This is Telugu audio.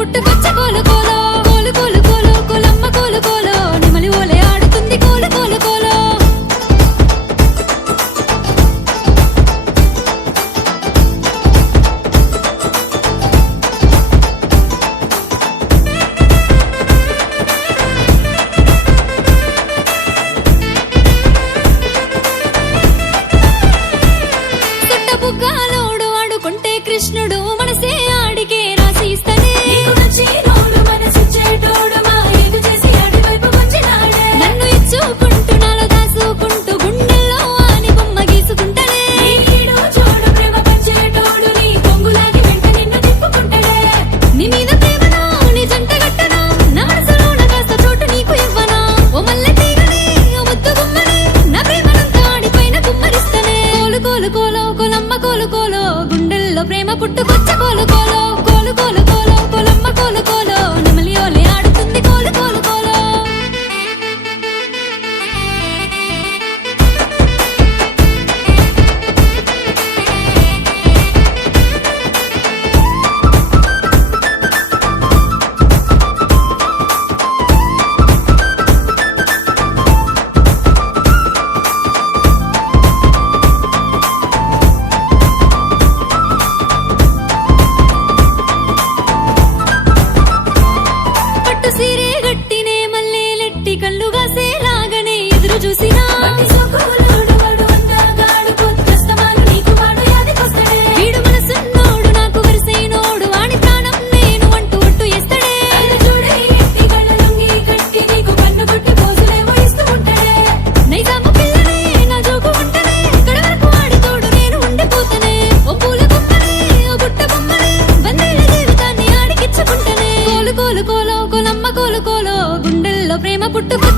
పుట్టుకొచ్చ కోలు కోలో కోలు కోలు కోలో కోలమ్మ కోలు కోలో నెమలి ఓలే ఆడుతుంది కోలు కోలు కోలో బుగ్గాలోడు ఆడుకుంటే కృష్ణుడు మనసే ఆడికే రాసి ఇస్తనే నన్ను ఇచ్చుకుంటూ నాలో దాసుకుంటూ గుండెల్లో ఆని బొమ్మ గీసుకుంటానే నీ మీద ప్రేమను నీ జంట గట్టను నా మనసులోన కాస్త చోటు నీకు ఇవ్వనా ఓ మల్లె తీగని ఓ ముద్దు గుమ్మని నా ప్రేమనంతా ఆడిపైన గుమ్మరిస్తనే కోలు కోలు కోలో కోలమ్మ కోలు కోలో గుండెల్లో ప్రేమ పుట్టుకొచ్చ కోలు కోలో కోలు కోలు కోలో కోలమ్మ కోలు కోలో నెమలి ఓలే ఆడుతుంది కోలు కోలు కోలో సీరే గట్టినే మల్లెలెట్టి కళ్ళుగా సేలాగనే ఎదురు చూసినా వీడు మనసున్నోడు నాకు వరిసైనోడు వాణి ప్రాణం నేను అంటూ ఒట్టు ఎస్తడే నైజాము పిల్లనే నా జోకు ఉంటనే ఇక్కడ వరకు వాడితోడు నేను ఉండిపోతనే ఓ పూల బొమ్మని ఓ బుట్ట బొమ్మని వందేళ్ల జీవితాన్ని ఆడికిచ్చుకుంటనే కోలు కోలు కోలో కోలమ్మ కోలు కోలో గుండెల్లో ప్రేమ పుట్టుకు